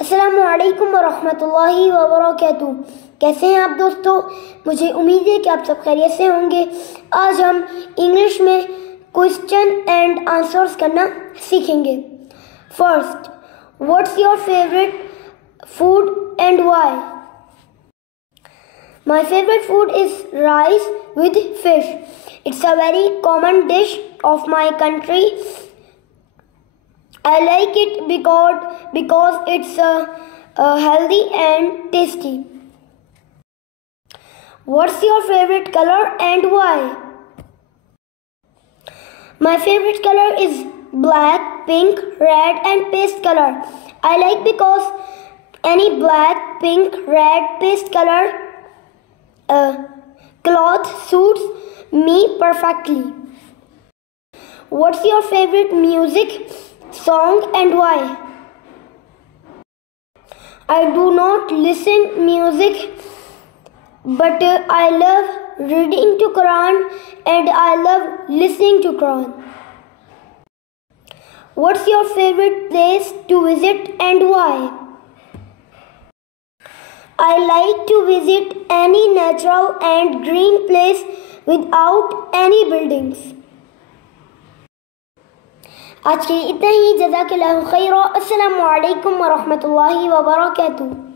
अस्सलामु अलैकुम वरहमतुल्लाहि वबरकातुहू। कैसे हैं आप दोस्तों? मुझे उम्मीद है कि आप सब खैरियत से होंगे। आज हम इंग्लिश में क्वेश्चन एंड आंसर्स करना सीखेंगे। First, what's your favourite food and why? My favorite food is rice with fish. It's a very common dish of my country. I like it because it's healthy and tasty. What's your favorite color and why? My favorite color is black, pink, red and paste color. I like because any black, pink, red, paste color cloth suits me perfectly. What's your favorite music song and why? I do not listen music, but I love reading to Quran and I love listening to Quran. What's your favorite place to visit and why? I like to visit any natural and green place without any buildings. आज के लिए इतना ही। जज़ाकल्लाहु खैरा। अस्सलामु अलैकुम वरहमतुल्लाहि वबरकातुहू।